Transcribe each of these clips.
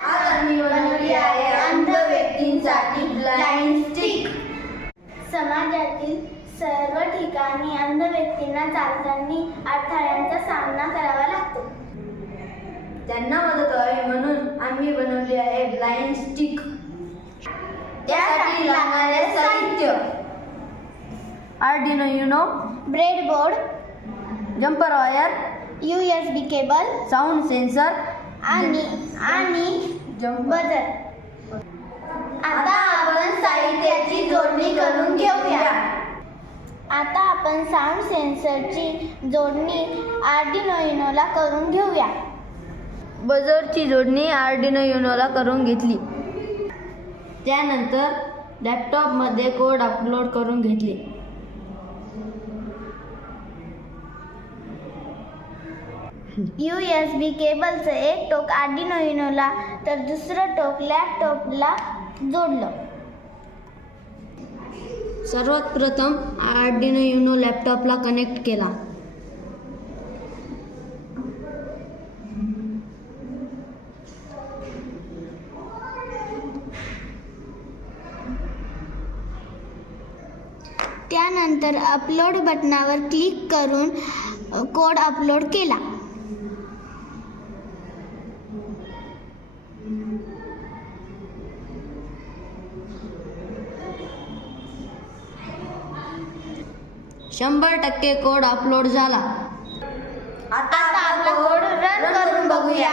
आज आम्ही बनवली आहे अंध व्यक्तींसाठी ब्लाइंड स्टिक समाजातील सर्व ठिकाणी अंध व्यक्तींना चालताना अडथळ्यांचा सामना करावा लागतो. त्यांना मदत व्हावी म्हणून आम्ही बनवली आहे ब्लाइंड स्टिक. त्यासाठी लागणारे साहित्य. Arduino Uno breadboard. Jumper wire. U S B cable sound sensor आणि आणि बजर आता आपण साहित्याची जोडणी करून घेऊया. आता आपण साऊंड सेन्सरची जोडणी आर्डिनो युनोला करून घेऊया. बजरची जोडणी आर्डिनो युनोला करून घेतली. त्यानंतर लॅपटॉपमध्ये कोड अपलोड करून घेतले. यू एस बी केबलचं एक टोक आर्डिनो युनोला तर दुसरं टोक लॅपटॉपला जोडलं. सर्वात प्रथम आर्डिनो युनो लॅपटॉपला कनेक्ट केला. त्यानंतर अपलोड बटनावर क्लिक करून कोड अपलोड केला. शंभर टक्के कोड अपलोड झाला. आता आपला कोड रन करून बघूया.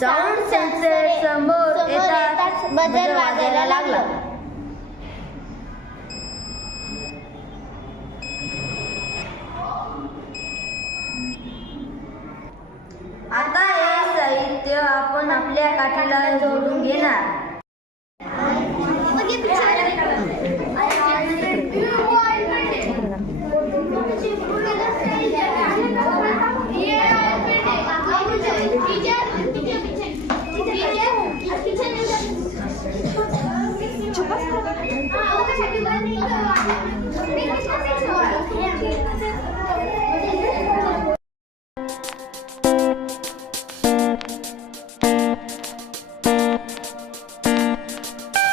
साऊंड सेन्सर समोर येताच बजर वाजायला लागलं. आता हे साहित्य आपण आपल्या काठीला जोडून घेणार. 여기 붙여야 저거 사러 가. 아, 오늘 자기 많이 이거. 내가 사진